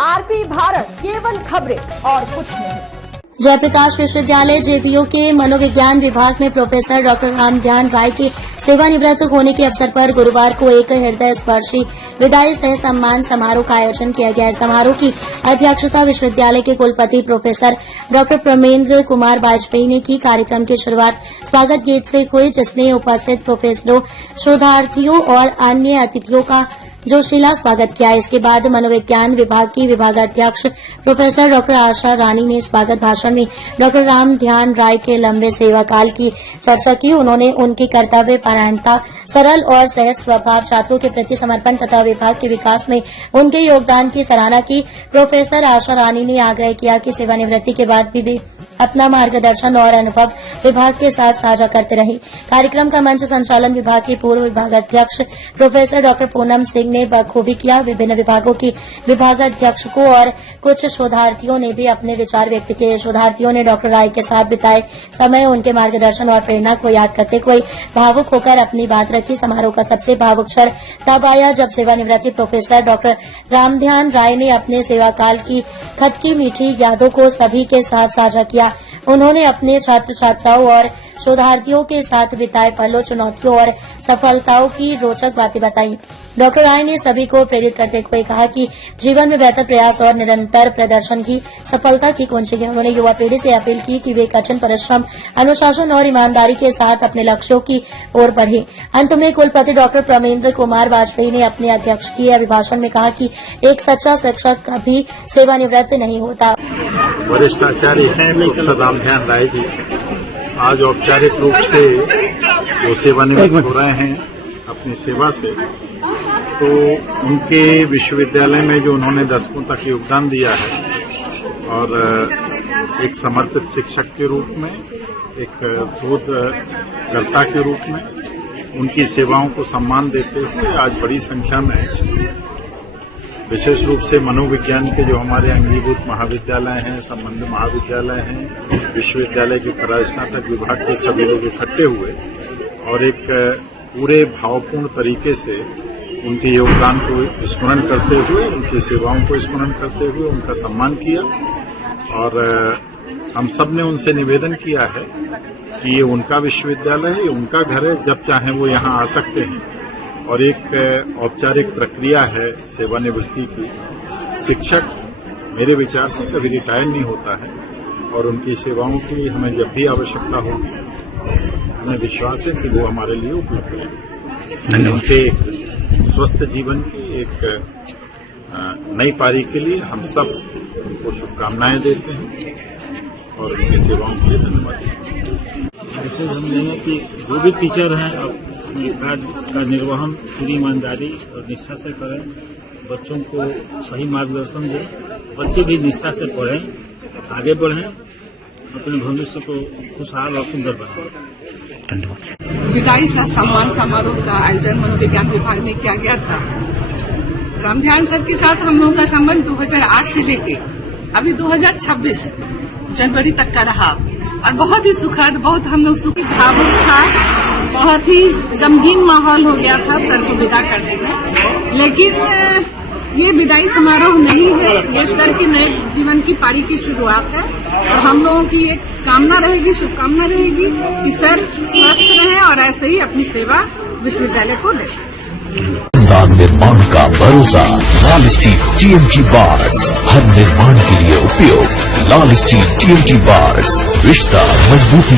RP Bharat, केवल खबरें और कुछ नहीं। जयप्रकाश विश्वविद्यालय जेपीयू के मनोविज्ञान विभाग में प्रोफेसर डॉक्टर रामध्यान राय के सेवानिवृत्त होने के अवसर पर गुरुवार को एक हृदय स्पर्शी विदाई सह सम्मान समारोह का आयोजन किया गया। समारोह की अध्यक्षता विश्वविद्यालय के कुलपति प्रोफेसर डॉक्टर प्रमेंद्र कुमार वाजपेयी ने की। कार्यक्रम की शुरुआत स्वागत गीत से हुई, जिसने उपस्थित प्रोफेसरों, शोधार्थियों और अन्य अतिथियों का जोशीला स्वागत किया। इसके बाद मनोविज्ञान विभाग की विभागाध्यक्ष प्रोफेसर डॉक्टर आशा रानी ने स्वागत भाषण में डॉक्टर रामध्यान राय के लंबे सेवा काल की चर्चा की। उन्होंने उनकी कर्तव्य परायणता, सरल और सहज स्वभाव, छात्रों के प्रति समर्पण तथा विभाग के विकास में उनके योगदान की सराहना की। प्रोफेसर आशा रानी ने आग्रह किया कि सेवानिवृत्ति के बाद भी अपना मार्गदर्शन और अनुभव विभाग के साथ साझा करते रहें। कार्यक्रम का मंच संचालन विभाग के पूर्व विभागाध्यक्ष प्रोफेसर डॉक्टर पूनम सिंह ने बखूबी किया। विभिन्न विभागों की विभागाध्यक्षों और कुछ शोधार्थियों ने भी अपने विचार व्यक्त किए। शोधार्थियों ने डॉक्टर राय के साथ बिताए समय, उनके मार्गदर्शन और प्रेरणा को याद करते कोई भावुक होकर अपनी बात रखी। समारोह का सबसे भावुक क्षण तब आया जब सेवानिवृत्त प्रोफेसर डॉक्टर रामध्यान राय ने अपने सेवाकाल की खटकी मीठी यादों को सभी के साथ साझा किया। उन्होंने अपने छात्र छात्राओं और शोधार्थियों के साथ बिताए पलों, चुनौतियों और सफलताओं की रोचक बातें बताई। डॉक्टर राय ने सभी को प्रेरित करते हुए कहा कि जीवन में बेहतर प्रयास और निरंतर प्रदर्शन की सफलता की कुंजी है। उन्होंने युवा पीढ़ी से अपील की कि वे कठिन परिश्रम, अनुशासन और ईमानदारी के साथ अपने लक्ष्यों की ओर बढ़े। अंत में कुलपति डॉक्टर प्रमेंद्र कुमार वाजपेयी ने अपने अध्यक्षीय अभिभाषण में कहा कि एक सच्चा शिक्षक कभी सेवानिवृत्त नहीं होता। वरिष्ठ आचार्य हैं प्रोफेसर रामध्यान राय जी आज औपचारिक रूप से जो सेवानिवृत्त हो रहे हैं अपनी सेवा से, तो उनके विश्वविद्यालय में जो उन्होंने दशकों तक योगदान दिया है और एक समर्पित शिक्षक के रूप में, एक शोधकर्ता के रूप में उनकी सेवाओं को सम्मान देते हुए आज बड़ी संख्या में विशेष रूप से मनोविज्ञान के जो हमारे अंगीभूत महाविद्यालय हैं, संबद्ध महाविद्यालय हैं, विश्वविद्यालय के परास्नातक विभाग के सभी लोग इकट्ठे हुए और एक पूरे भावपूर्ण तरीके से उनके योगदान को स्मरण करते हुए, उनकी सेवाओं को स्मरण करते हुए उनका सम्मान किया। और हम सब ने उनसे निवेदन किया है कि ये उनका विश्वविद्यालय है, उनका घर है, जब चाहें वो यहाँ आ सकते हैं और एक औपचारिक प्रक्रिया है सेवानिवृत्ति की। शिक्षक मेरे विचार से कभी रिटायर नहीं होता है और उनकी सेवाओं की हमें जब भी आवश्यकता होगी, हमें विश्वास है कि वो हमारे लिए उपलब्ध है। उनके स्वस्थ जीवन की एक नई पारी के लिए हम सब उनको शुभकामनाएं देते हैं और उनकी सेवाओं के लिए धन्यवाद देते हैं। ऐसे समझेंगे कि जो भी टीचर हैं कार्य का निर्वहन पूरी ईमानदारी और निष्ठा से करें, बच्चों को सही मार्गदर्शन दें, बच्चे भी निष्ठा से पढ़ें, आगे बढ़ें, अपने भविष्य को खुशहाल और सुंदर बनाएं। धन्यवाद। विदाई सह सम्मान समारोह का आयोजन मनोविज्ञान विभाग में किया गया था। रामध्यान सर के साथ हम लोगों का संबंध 2008 से लेके अभी 2026 जनवरी तक का रहा और बहुत ही सुखद, बहुत हम लोग सुखी, भावुक था, बहुत ही गमगीन माहौल हो गया था सर को विदा करने में। लेकिन ये विदाई समारोह नहीं है, ये सर की नए जीवन की पारी की शुरुआत है और हम लोगों की एक कामना रहेगी, शुभकामना रहेगी कि सर स्वस्थ रहें और ऐसे ही अपनी सेवा विश्वविद्यालय को दें। निर्माण का भरोसा लाल स्टील TMT बार्स, हर निर्माण के लिए उपयोग लाल स्टील TMT बार्स, रिश्ता मजबूती